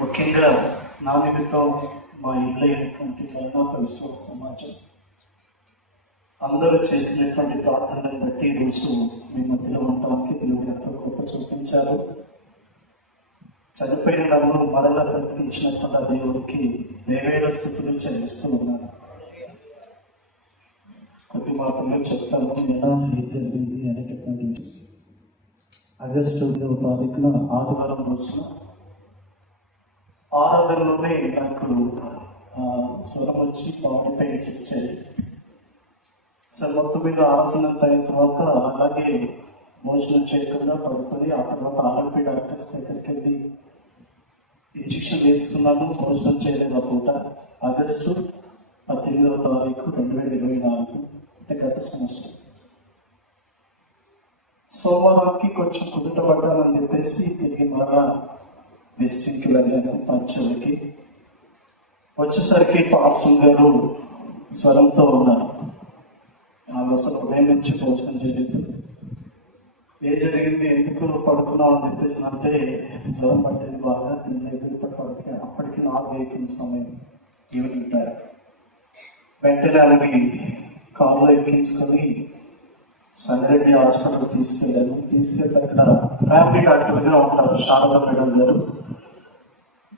ముఖ్యంగా నా నిమిత్తం మా ఇల్లు అయినటువంటి మరణాత విశ్వాస సమాజం అందరూ చేసినటువంటి ప్రార్థనలను బట్టి ఈరోజు మీ మధ్యలో ఉండడానికి దేవుడు ఎంతో గొప్ప చూపించారు. చనిపోయిన నన్ను మరల బ్రతికించినటువంటి దేవుడికి వేవేల స్థుతులు చెల్లిస్తూ ఉన్నాను. కొద్ది మాటలు చెప్తాను ఎలా జరిగింది అనేటటువంటి ఆగస్టు ఎనిమిదవ తారీఖున ఆదివారం రోజున ఆరాధనలోనే నాకు స్వరం వచ్చి బాడీ పెయిన్స్ వచ్చాయి సరే మొత్తం మీద ఆరాధన అయిన తర్వాత అలాగే భోజనం చేయకుండా పడుకొని ఆ తర్వాత ఆర్ఎంపీ డాక్టర్స్ దగ్గరికి వెళ్ళి ఇంజక్షన్ వేసుకున్నాను భోజనం చేయలేదు ఆ పూట. ఆగస్టు పద్దెనిమిదవ తారీఖు రెండు వేల ఇరవై నాలుగు అంటే గత సంవత్సరం. సోమవారానికి కొంచెం కుదుట పడ్డానని చెప్పేసి తిరిగి మరలా విజిటింగ్కి వెళ్ళాను పరిచయలకి వచ్చేసరికి పాస్టర్ గారు స్వరంతో ఉన్నారు నాకు అసలు ఉదయం నుంచి భోజనం చేయలేదు. ఏ జరిగింది ఎందుకు పడుకున్నావు అని చెప్పేసి అంటే జ్వరం పట్టేది బాగా తినలేదు ఇప్పటివరకు. అప్పటికి నాకు ఎక్కిన సమయం. Evening time. వెంటనే ఆమెని కారులో ఎక్కించుకొని సంగారెడ్డి హాస్పిటల్ తీసుకెళ్ళాను. తీసుకెళ్తే అక్కడ ఫ్యామిలీ డాక్టర్గా ఉంటారు శారద మేడం గారు.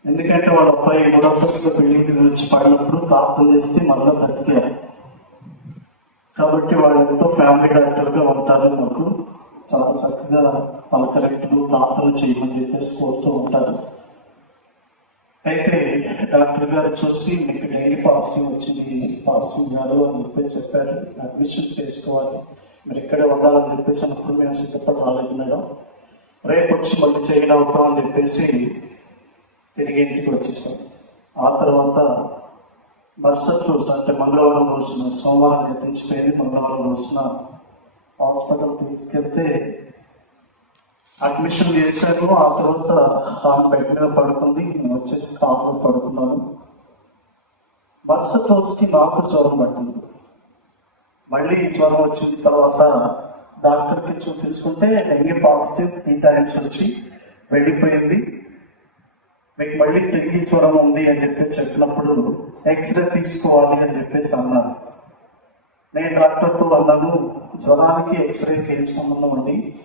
ఎందుకంటే వాళ్ళ అబ్బాయి మూడంతస్తుల బిల్డింగ్ మీద నుంచి పడినప్పుడు ప్రార్థన చేస్తే మళ్ళీ బ్రతికారు కాబట్టి వాళ్ళు ఎంతో ఫ్యామిలీ డాక్టర్గా ఉంటారు నాకు చాలా చక్కగా పలకరెక్టులు ప్రార్థన చేయమని చెప్పేసి కోరుతూ ఉంటారు. అయితే డాక్టర్ గారు చూసి మీకు డైలీ పాజిటివ్ వచ్చింది పాజిటివ్ గారు అని చెప్పి చెప్పారు. అడ్మిషన్ చేసుకోవాలి. మీరు ఇక్కడే ఉండాలని చెప్పేసి అప్పుడు మేము సిద్ధపడి రాలేదు మేడం. రేపు వచ్చి మళ్ళీ చేయడం అని చెప్పేసి తిరిగి ఇంటికి వచ్చేసాం. ఆ తర్వాత మరుసటి రోజు అంటే మంగళవారం రోజున సోమవారం గతించిపోయింది మంగళవారం రోజున హాస్పిటల్ తీసుకెళ్తే అడ్మిషన్ చేశాను ఆ తర్వాత ఆమె బెడ్ మీద పడుకుంది. నేను వచ్చేసి కారులో పడుకున్నాను. మరుసటి రోజుకి నాకు జ్వరం పట్టింది. మళ్ళీ జ్వరం వచ్చిన తర్వాత డాక్టర్కి చూపించుకుంటే డెంగ్యూ పాజిటివ్ త్రీ టైమ్స్ వచ్చి వెళ్ళిపోయింది. మీకు మళ్ళీ తిరిగి స్వరం ఉంది అని చెప్పి చెప్పినప్పుడు ఎక్స్రే తీసుకోవాలి అని చెప్పేసి అన్నారు. నేను డాక్టర్తో అన్నాను జ్వరానికి ఎక్స్రేకి ఏం సంబంధం అండి?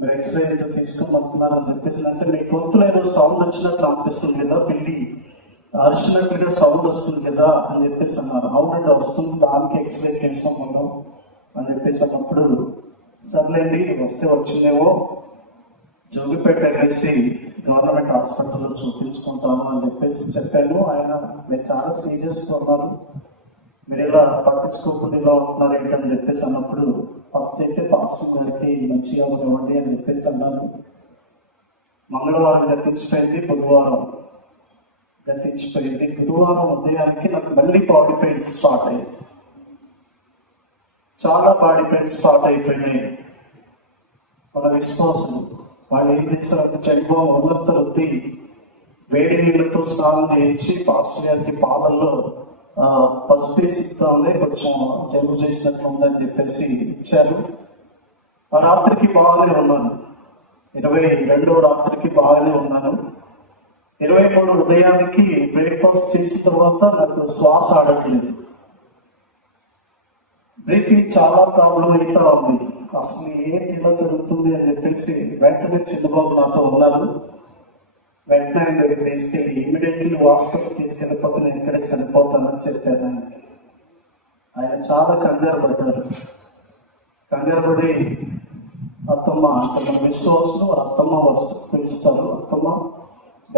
మీరు ఎక్స్రే ఏదో తీసుకోమంటున్నారు అని చెప్పేసి. అంటే మీ గొంతులో ఏదో సౌండ్ వచ్చినట్లు అనిపిస్తుంది కదా పిల్లి అరిచినట్లుగా సౌండ్ వస్తుంది కదా అని చెప్పేసి అన్నారు. అవునండి వస్తుంది. దానికి ఎక్స్రేకి ఏం సంబంధం? అని చెప్పేసి అన్నప్పుడు సర్లేండి వస్తే వచ్చిందేమో. జోగిపేట వెళ్ళేసి గవర్నమెంట్ హాస్పిటల్లో చూపించుకుంటాను అని చెప్పేసి చెప్పాను. ఆయన మీరు చాలా సీరియస్గా ఉన్నారు. మీరు ఇలా పట్టించుకోకుండా ఇలా ఉంటున్నారు ఏంటని చెప్పేసి అన్నప్పుడు ఫస్ట్ అయితే పాస్టర్ గారికి మంచిగా ఇవ్వండి అని చెప్పేసి అన్నాను. మంగళవారం గతించిపోయింది బుధవారం గతించిపోయింది. గురువారం ఉదయానికి నాకు మళ్ళీ బాడీ పెయిన్స్ స్టార్ట్ అయ్యాయి. చాలా బాడీ పెయిన్స్ స్టార్ట్ అయిపోయినాయి. మన విశ్వాసం వాళ్ళు ఏం చేశారంటే చనిపో ఉన్నత వృత్తి వేడి నీళ్ళతో స్నానం చేయించి పాస్టర్ గారికి పాలల్లో ఆ, పసుపు కొంచెం జలుబు చేసినట్లు ఉందని చెప్పేసి ఇచ్చారు. ఆ రాత్రికి బాగానే ఉన్నాను. ఇరవై రెండో రాత్రికి బాగానే ఉన్నాను. ఇరవై మూడు ఉదయానికి బ్రేక్ఫాస్ట్ చేసిన తర్వాత నాకు శ్వాస ఆడట్లేదు. బ్రీతింగ్ చాలా ప్రాబ్లం అవుతా ఉంది. అసలు ఏంటి ఇలా జరుగుతుంది అని చెప్పేసి వెంటనే చిన్నబాబు నాతో ఉన్నారు. వెంటనే ఆయన దగ్గర తీసుకెళ్ళి ఇమీడియట్లీ హాస్పిటల్ తీసుకెళ్ళిపోతే నేను ఇక్కడే చనిపోతానని చెప్పాను ఆయనకి. ఆయన చాలా కంగారు పడ్డారు. కంగారు పడి అత్తమ్మ అంటే మన విశ్వాసులు అత్తమ్మ వరుస పిలుస్తారు. అత్తమ్మ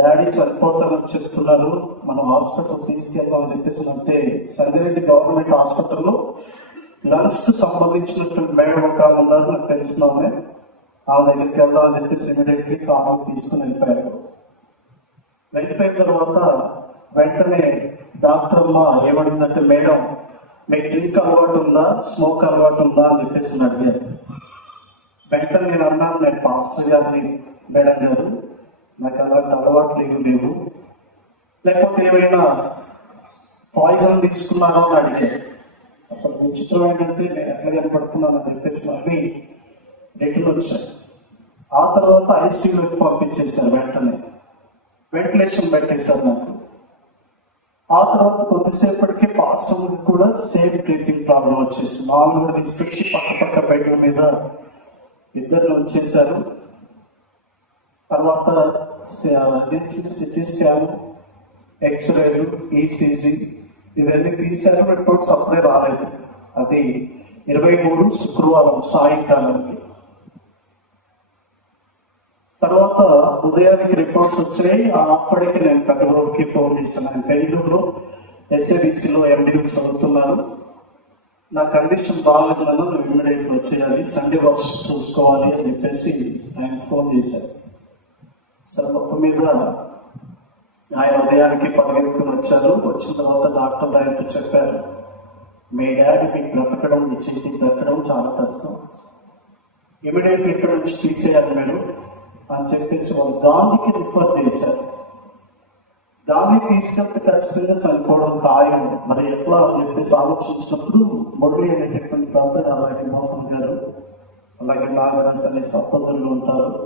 డాడీ చనిపోతానని చెప్తున్నారు. మనం హాస్పిటల్ తీసుకెళ్దాం అని చెప్పేసి అంటే సంగారెడ్డి గవర్నమెంట్ హాస్పిటల్లో లంగ్స్కు సంబంధించినటువంటి మేడం ఒక ఆమె ఉన్నారు నాకు తెలిసిన ఆమె ఆమె దగ్గరికి వెళ్దాం అని చెప్పేసి ఇమీడియట్లీ కామన్ తీసుకుని వెళ్ళిపోయారు వెళ్ళిపోయిన తర్వాత వెంటనే డాక్టర్ అమ్మ ఏమడిందంటే మేడం మీకు డ్రింక్ అలవాటు ఉందా? స్మోక్ అలవాటు ఉందా? అని చెప్పేసి అడిగారు. వెంటనే నేను అన్నాను నేను పాస్టర్ గారిని మేడం గారు. నాకు అలాంటి అలవాట్లు ఏమి లేవు. లేకపోతే ఏమైనా పాయిజన్ తీసుకున్నారో? అని అడిగారు. అసలు విచిత్రం ఏంటంటే నేను ఎట్లా కనపడుతున్నాను అని చెప్పేసి మళ్ళీ రిటర్న్ వచ్చాను ఆ తర్వాత ఐసీయూలోకి పంపించేశారు వెంటనే. వెంటిలేషన్ పెట్టేశారు నాకు. ఆ తర్వాత కొద్దిసేపటికి పాస్టర్ కూడా సేమ్ బ్రీతింగ్ ప్రాబ్లం వచ్చేసి మామూలుగా తీసుకొచ్చి పక్క పక్క బెడ్ల మీద ఇద్దరు వచ్చేసారు తర్వాత దీనికి? సిటీ స్కాన్ ఎక్స్రేలు ఈసీజీ ఇవన్నీ తీశారు రిపోర్ట్స్ సప్లై రాలేదు. అది ఇరవై మూడు శుక్రవారం సాయంకాలానికి. తర్వాత ఉదయానికి రిపోర్ట్స్ వచ్చాయి. ఆ అప్పటికి నేను పెద్దబాబుకి ఫోన్ చేశాను. ఆయన బెంగళూరులో ఎస్ఏబిసిలో ఎండి చదువుతున్నాను నా కండిషన్ బాగాలేదన్నా నువ్వు ఇమ్మీడియట్ వచ్చేయాలి. సండే వర్క్స్ చూసుకోవాలి అని చెప్పేసి ఆయన ఫోన్ చేశారు. సార్ మొత్తం మీద ఆయన ఉదయానికి పరిగెత్తుకుని వచ్చారు వచ్చిన తర్వాత డాక్టర్ ఆయనతో చెప్పారు మీ డాడీ మీకు బ్రతకడం మీ చేతికి దక్కడం చాలా కష్టం. ఇమీడియట్ ఇక్కడ నుంచి తీసేయాలి మీరు అని చెప్పేసి వాళ్ళు గాంధీకి రిఫర్ చేశారు. గాంధీ తీసుకెళ్తే ఖచ్చితంగా చనిపోవడం ఖాయం. మరి ఎట్లా అని చెప్పేసి ఆలోచించినప్పుడు మురళి అనేటటువంటి బ్రదర్ అలాగే మోహన్ గారు అలాగే నాగరాజ్ అనే సప్తదులు ఉంటారు.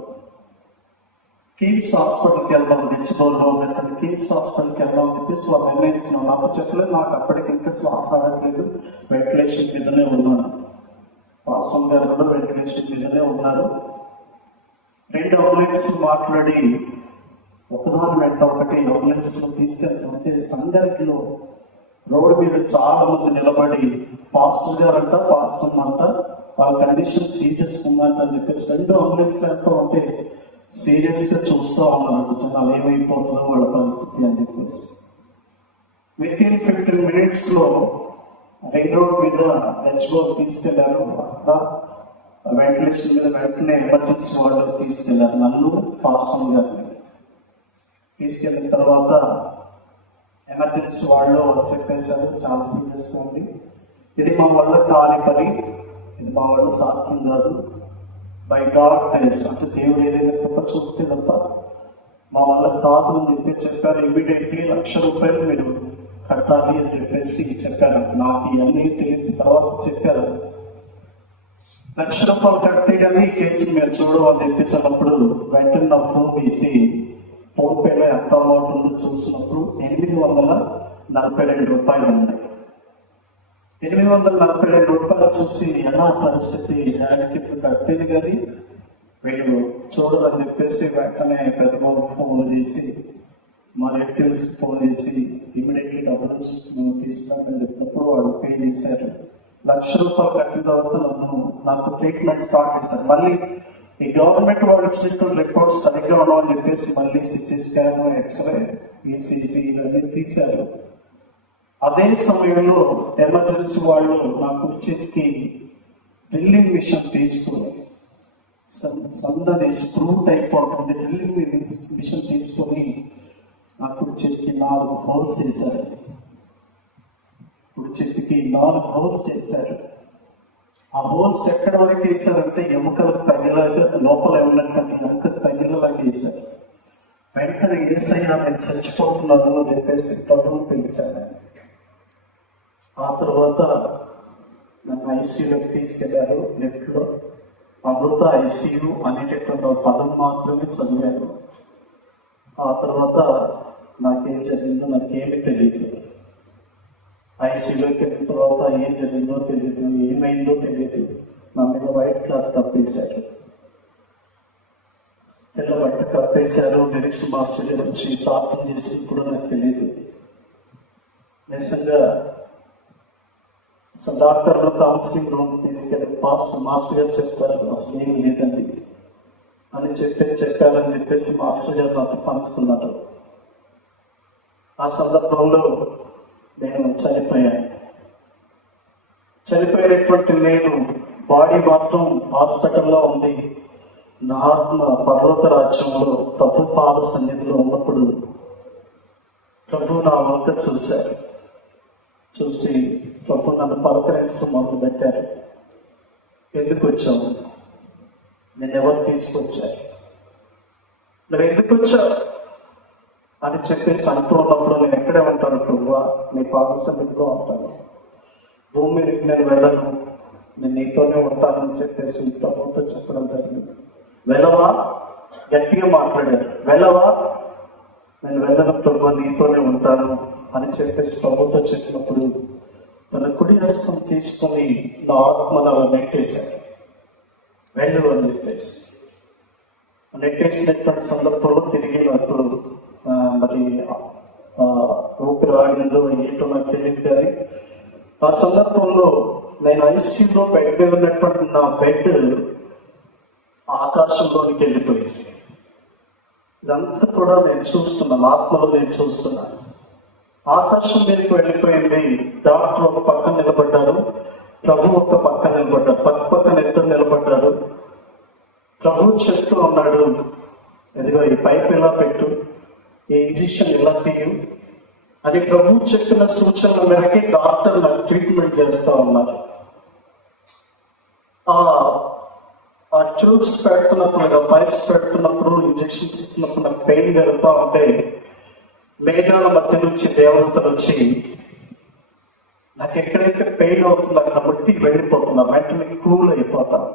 కిమ్స్ హాస్పిటల్కి వెళ్దాం గచ్చిబౌల్లో ఉన్నటువంటి కిమ్స్ హాస్పిటల్కి వెళ్దాం అని చెప్పేసి వాళ్ళు నిర్ణయించుకున్నాం. నాకు చెప్పలేదు నాకు అప్పటికి ఇంకా శ్వాస ఆడట్లేదు వెంటిలేషన్ మీదనే ఉన్నాను. వాసం గారు కూడా వెంటిలేషన్ మీదనే ఉన్నారు. రెండు అంబులెన్స్ మాట్లాడి ఒకదాని వెంట ఒకటి అంబులెన్స్లో తీసుకెళ్తుంటే సంగతిలో రోడ్డు మీద చాలా మంది నిలబడి పాస్టర్ గారంట పాస్టర్ అంట వాళ్ళ కండిషన్ సీరియస్ ఉందంట అని చెప్పేసి రెండు అంబులెన్స్ వెళ్తూ ఉంటే సీరియస్గా చూస్తూ ఉన్నారు జనాలు ఏమైపోతుందో వాళ్ళ పరిస్థితి అని చెప్పేసి. వితిన్ ఫిఫ్టీన్ మినిట్స్లో రింగ్ రోడ్ మీద హెచ్ఓ తీసుకెళ్ళారు. అక్కడ వెంటిలేషన్ మీద వెంటనే ఎమర్జెన్సీ వాళ్ళకి తీసుకెళ్ళారు. నన్ను పాస్టర్ గారిని. తీసుకెళ్ళిన తర్వాత ఎమర్జెన్సీ వాళ్ళు చెప్పేశారు చాలా సీరియస్గా ఉంది. ఇది మా వల్ల కాని పని. ఇది మా వల్ల సాధ్యం కాదు. బై గాడ్ గ్రేస్ అంటే దేవుడు ఏదైనా కృప చూపితే తప్ప మా వల్ల కాదు అని చెప్పి చెప్పారు. ఇమీడియట్లీ లక్ష రూపాయలు మీరు కట్టాలి అని చెప్పేసి చెప్పారు. నాకు ఇవన్నీ తెలియని తర్వాత చెప్పారు. లక్ష రూపాయలు కడితే కానీ ఈ కేసు మీరు చూడడం అని చెప్పేసి అన్నప్పుడు వెంటనే నా ఫోన్ తీసి ఫోన్పేలో ఎంత అమౌంట్ ఉందో చూసినప్పుడు ఎనిమిది వందల నలభై రెండు రూపాయలు ఉన్నాయి. ఎనిమిది వందల నలభై రెండు రూపాయలు చూసి ఎలా పరిస్థితి ఆయనకి ఇప్పుడు కట్టేది కానీ వీళ్ళు చూడాలని చెప్పేసి వెంటనే పెద్ద ఫోన్ చేసి మా రిలేటివ్స్ ఫోన్ చేసి ఇమీడియట్లీ డబ్బులు మేము తీస్తామని చెప్పినప్పుడు వాళ్ళు పే చేశారు. లక్ష రూపాయలు కట్టిన తర్వాత నన్ను నాకు ట్రీట్మెంట్ స్టార్ట్ చేశారు. మళ్ళీ ఈ గవర్నమెంట్ వాళ్ళు ఇచ్చినటువంటి రిపోర్ట్స్ సరిగ్గా ఉండవని చెప్పేసి మళ్ళీ సిటీ స్కాన్ ఎక్స్రే ఈసీజీ ఇవన్నీ తీశారు. అదే సమయంలో ఎమర్జెన్సీ వాళ్ళు నాకు చేతికి డ్రిల్లింగ్ మిషన్ తీసుకుని సందది స్క్రూ టైప్ ఉంటుంది డ్రిల్లింగ్ మిషన్ తీసుకొని నాకు చేతికి నాలుగు హోల్స్ వేశారు. కుడి చేతికి నాలుగు హోల్స్ వేశారు. ఆ హోల్స్ ఎక్కడ వరకు వేశారంటే ఎముకలకు తగిలాగా లోపల ఉన్నటువంటి ఎముకకు తగిలేలాగా వేశారు. వెంటనే ఏసయ్యా నేను చచ్చిపోతున్నాను అని చెప్పేసి ప్రభువు పిలిచాను ఆ తర్వాత నన్ను ఐసీయూలోకి తీసుకెళ్ళారు నెట్లో అమృత ఐసీయూ అనేటటువంటి ఒక పదం మాత్రమే చదివాను ఆ తర్వాత నాకేం జరిగిందో నాకేమి తెలియదు. ఐసీయూలోకి వెళ్ళిన తర్వాత ఏం జరిగిందో తెలియదు ఏమైందో తెలియదు. నా మీద వైట్ క్లాత్ కప్పేశారు. తెల్ల బట్ట కప్పేశారు డైరెక్షన్ మాస్టర్ గారు వచ్చి ప్రార్థన చేసి కూడా నాకు తెలియదు. నిజంగా అసలు డాక్టర్లు కౌన్సిలింగ్ రూమ్ తీసుకెళ్ళి పాస్టర్ మాస్టర్ గారు చెప్తారు అసలు ఏం లేదండి. అని చెప్పేసి చెప్పాలని చెప్పేసి మాస్టర్ గారు నాతో పంచుకున్నారు. ఆ సందర్భంలో నేను చనిపోయాను. చనిపోయినటువంటి నేను బాడీ మాత్రం హాస్పిటల్లో ఉంది నా ఆత్మ పర్వత రాజ్యంలో ప్రభు పాద సన్నిధిలో ఉన్నప్పుడు ప్రభు నా వంక చూశారు. చూసి ప్రభు నన్ను పలకరించడం మొదలు పెట్టారు. ఎందుకు వచ్చావు? నేను ఎవరు తీసుకొచ్చారు? నువ్వు ఎందుకు వచ్చావు? అని చెప్పేసి అంటూ ఉన్నప్పుడు నేను ఎక్కడే ఉంటాను ప్రభు? నీ పాద సన్నిధిలో ఉంటాను. భూమి మీదకి నేను వెళ్ళను. నేను నీతోనే ఉంటానని చెప్పేసి ప్రభుత్వం చెప్పడం జరిగింది. వెళ్ళవా? గట్టిగా మాట్లాడారు. వెళ్ళవా? వెళ్ళను ప్రభు నీతోనే ఉంటాను. అని చెప్పేసి ప్రభుతో చెప్పినప్పుడు తన కుడి హస్తం తీసుకొని నా ఆత్మ నా నెట్టేశాడు. వెళ్ళు అని చెప్పేసి. నెట్టేసినటువంటి సందర్భంలో తిరిగి నాకు మరి ఊపిరి ఆడిందో ఏంటో నాకు తెలియదు కానీ ఆ సందర్భంలో నేను ఐసీయూలో బెడ్ మీద ఉన్నటువంటి నా బెడ్ ఆకాశంలోనికి వెళ్ళిపోయింది. ఇదంతా కూడా నేను చూస్తున్నాను ఆత్మలో నేను చూస్తున్నాను. ఆకాశం మీదకి వెళ్ళిపోయింది. డాక్టర్ ఒక పక్కన నిలబడ్డారు. ప్రభు ఒక పక్కన నిలబడ్డారు. పక్క పక్కన ఇద్దరు నిలబడ్డారు. ప్రభు చెప్తూ ఉన్నాడు ఇదిగో ఈ పైప్ ఇలా పెట్టు. ఈ ఇంజెక్షన్ ఇలా తీయు. అని ప్రభు చెప్పిన సూచనల మేరకి డాక్టర్ నాకు ట్రీట్మెంట్ చేస్తూ ఉన్నారు. ఆ ఆ ట్యూబ్స్ పెడుతున్నప్పుడు పైప్స్ పెడుతున్నప్పుడు ఇంజక్షన్స్ ఇస్తున్నప్పుడు నాకు పెయిన్ కలుగుతా ఉంటే మేఘాల మధ్య నుంచి దేవతలు వచ్చి నాకు ఎక్కడైతే పెయిన్ అవుతుందో అక్కడ ముట్టి వెళ్ళిపోతున్నా వెంటనే కూల్ అయిపోతాను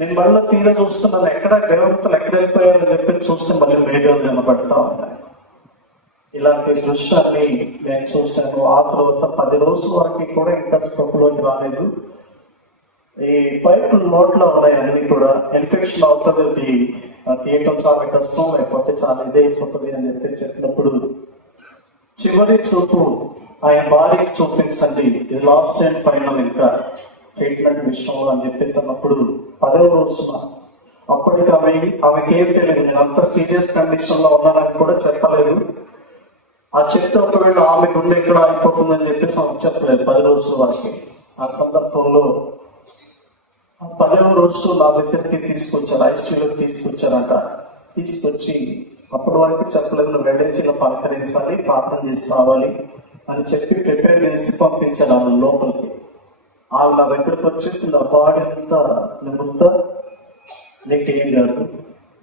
నేను మళ్ళీ తీర చూస్తున్నాను ఎక్కడ దేవతలు ఎక్కడ వెళ్ళిపోయారని చెప్పి చూస్తే మళ్ళీ మేఘాలు కనబడతా ఉన్నాయి. ఇలాంటి దృశ్యాన్ని నేను చూశాను. ఆ తర్వాత పది రోజుల వరకు కూడా ఇంకా స్పృహలోకి రాలేదు. ఈ పైపులు నోట్లో ఉన్నాయి అన్ని కూడా ఇన్ఫెక్షన్ అవుతుంది తీయటం చాలా కష్టం లేకపోతే చాలా ఇదైపోతుంది అని చెప్పి చెప్పినప్పుడు చివరి చూపు ఆయన భార్యకి చూపించండి. ఇది లాస్ట్ అండ్ ఫైనల్ ఇంకా ట్రీట్మెంట్ విషయంలో అని చెప్పేసి అన్నప్పుడు పదవ రోజున అప్పటికి ఆమె ఆమెకి ఏం తెలియదు. నేను అంత సీరియస్ కండిషన్లో ఉన్నానని కూడా చెప్పలేదు. ఆ చెప్తే ఒకవేళ ఆమె గుండె ఇక్కడ అయిపోతుందని చెప్పేసి ఆమె చెప్పలేదు. పది రోజుల వరకు. ఆ సందర్భంలో పదవ రోజు నా దగ్గరికి తీసుకొచ్చారు ఐసీయూలోకి తీసుకొచ్చారంట. తీసుకొచ్చి అప్పటి వరకు చెప్పలేదు నువ్వు వెళ్ళేసి పలకరించాలి ప్రార్థన చేసి రావాలి అని చెప్పి ప్రిపేర్ చేసి పంపించాను ఆమె లోపలికి. ఆమె నా దగ్గరకు వచ్చేసి నా బాడీ అంతా నిమురుతా నీకేం కాదు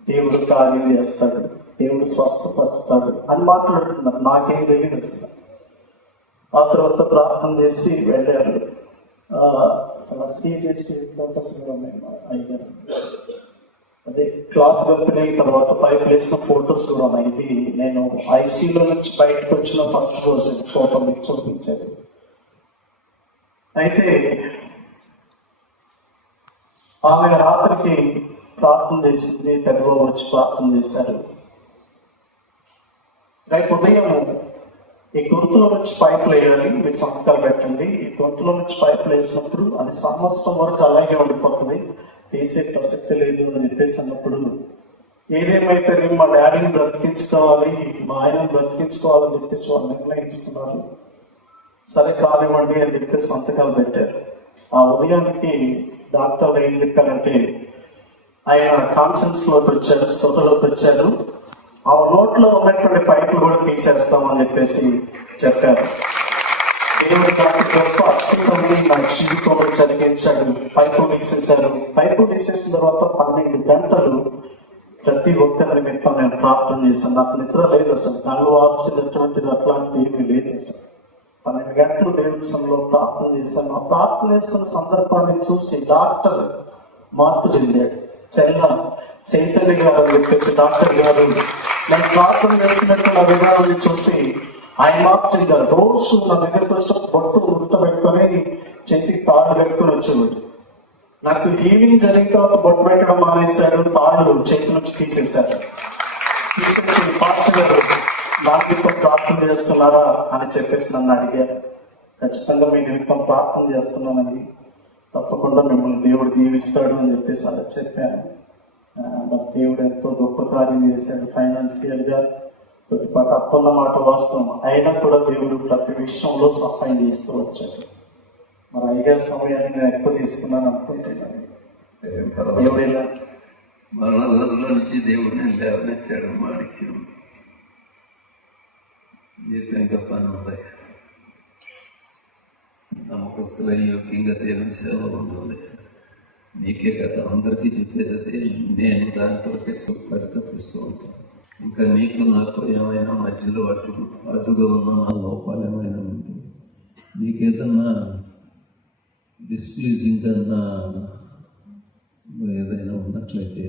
దేవుడు కార్యం చేస్తాడు దేవుడు స్వస్థపరుస్తాడు అని మాట్లాడుతున్నారు. నాకేం తెలియదు ఆ తర్వాత ప్రార్థన చేసి వెళ్ళారు. సీరియస్ ఫోటోస్ కూడా ఉన్నాయి? మా అయ్యారు అదే క్లాత్ కంపెనీ తర్వాత పైప్ వేసిన ఫోటోస్ కూడా ఉన్నాయి. ఇది నేను ఐసీలో నుంచి బయటకు వచ్చిన ఫస్ట్ రోజు ఫోటో మీకు చూపించాను అయితే ఆమె రాత్రికి ప్రార్థన చేసింది పెద్దబాబు వచ్చి ప్రార్థన చేశారు. రేపు ఉదయం ఈ గొంతులో నుంచి పైపులు వేయాలి మీరు సంతకాలు పెట్టండి. ఈ గొంతులో నుంచి పైపులు వేసినప్పుడు అది సంవత్సరం వరకు అలాగే ఉండిపోతుంది. తీసే ప్రసక్తి లేదు అని చెప్పేసి అన్నప్పుడు ఏదేమైతే మా డాడీని బ్రతికించుకోవాలి మా ఆయనను బ్రతికించుకోవాలని చెప్పేసి వాళ్ళు నిర్ణయించుకున్నారు. సరే కానివ్వండి అని చెప్పేసి సంతకాలు పెట్టారు. ఆ ఉదయానికి డాక్టర్ ఏం చెప్పారంటే ఆయన కాన్సెన్స్లోకి వచ్చారు స్థుతలోకి వచ్చారు. ఆ నోట్లో ఉన్నటువంటి పైపులు కూడా తీసేస్తామని చెప్పేసి చెప్పారు. దేవుడు నాకు గొప్ప అద్భుతాన్ని నా జీవితంలో జరిగించాడు. పైపు తీసేశారు. పైపు తీసేసిన తర్వాత పన్నెండు గంటలు ప్రతి ఒక్కరి నిమిత్తం నేను ప్రార్థన చేశాను. నాకు నిద్ర లేదు అసలు. కళ్ళు ఆల్సినటువంటిది అట్లాంటిది ఏమీ లేదు అసలు. పన్నెండు గంటలు దేవుడి సమయంలో ప్రార్థన చేశాను. ఆ ప్రార్థన చేస్తున్న సందర్భాన్ని చూసి డాక్టర్ మార్పు చెందాడు. చెల్ల చైతన్య గారు అని చెప్పేసి డాక్టర్ గారు నేను ప్రార్థన చేస్తున్నట్టు నా విధానాన్ని చూసి ఆయన మాప్ చెందారు రోజు నా దగ్గరకు వచ్చి బొట్టు ఉడత పెట్టుకొని చెట్టికి తాడు కట్టుకొని వచ్చేవాడు. నాకు హీలింగ్ జరిగిన తర్వాత బొట్టు పెట్టడం మానేశాడు తాడు చేతి నుంచి తీసేశాడు. తీసేసి పాస్టర్ గారు నా ప్రార్థన చేస్తున్నారా? అని చెప్పేసి నన్ను అడిగారు. ఖచ్చితంగా మీ నిమిత్తం ప్రార్థన చేస్తున్నానని తప్పకుండా మిమ్మల్ని దేవుడు దీవిస్తాడు అని చెప్పేసి అలా చెప్పాను. దేవుడు ఎంతో గొప్ప కార్యం చేశాడు ఫైనాన్షియల్గా. కొద్దిపాటు అప్పున్న మాట వాస్తవం. అయినా కూడా దేవుడు ప్రతి విషయంలో సహాయం చేస్తూ వచ్చాడు. మరి అయ్యగారి సమయాన్ని నేను ఎక్కువ తీసుకున్నాను అనుకుంటున్నాను. దేవుడు మరణ దేవుడిని లేవనెత్తాడు మాణిక్యం జీతం ఇంకా పని ఉంది నమ్మకస్తుల యోగ్యంగా దేవుని సేవ ఉండాలి. మీకే కదా. అందరికీ చెప్పేది అదే. నేను దాంతో పరితపిస్తూ ఉంటాను ఇంకా నీకు నాకు ఏమైనా మధ్యలో అటు అటుగా ఉన్న నా లోపాలు ఏమైనా ఉంటే నీకేదన్నా డిస్ప్లీజింగ్ అన్నా ఏదైనా ఉన్నట్లయితే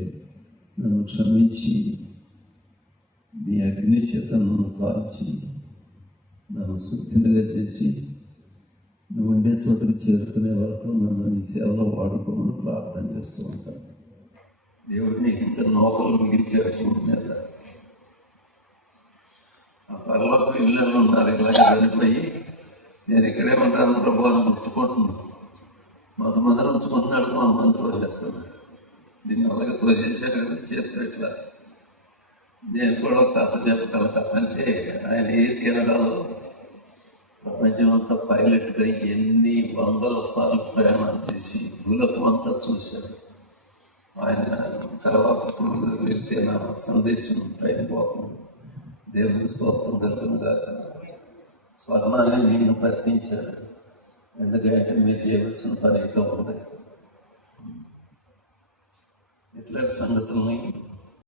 నన్ను క్షమించి నీ అగ్ని చేత నన్ను కాల్చి నన్ను శుద్ధిగా చేసి నువ్వు ఉండే చోటుకు చేరుకునే వరకు నన్ను నీ సేవలో వాడుకోమని ప్రార్థన చేస్తూ ఉంటాను. దేవుడు నీకు ఇంకా నౌకలు మిగిల్చాడు మీద ఆ పర్లోకి ఇళ్ళు ఉన్నారు ఇలాగే చనిపోయి నేను ఇక్కడే ఉంటాను ప్రభు అని గుర్తుకుంటున్నాను కొంతమంది ఉంచుకుంటున్నాడు కొంతమంది తోసేస్తున్నాడు దీన్ని అలాగే తోసేసాడు కదా చేస్తే ఇట్లా. నేను కూడా ఒక కథ చెప్పగల కథ అంటే ఆయన ఏది తినడాలో ప్రపంచమంతా పైలట్గా ఎన్ని వందల సార్లు ప్రయాణం చేసి భూలకం అంతా చూశాడు ఆయన తర్వాత ఇప్పుడు వెళ్తే నా సందేశం పైన పోకుండా దేవుని స్తోత్రం కలుగుగా స్వర్ణాన్ని నిన్ను ప్రకటించాడు ఎందుకంటే మీరు చేయవలసిన పని ఇంకా ఉంది. ఇట్లాంటి సంగతుల్ని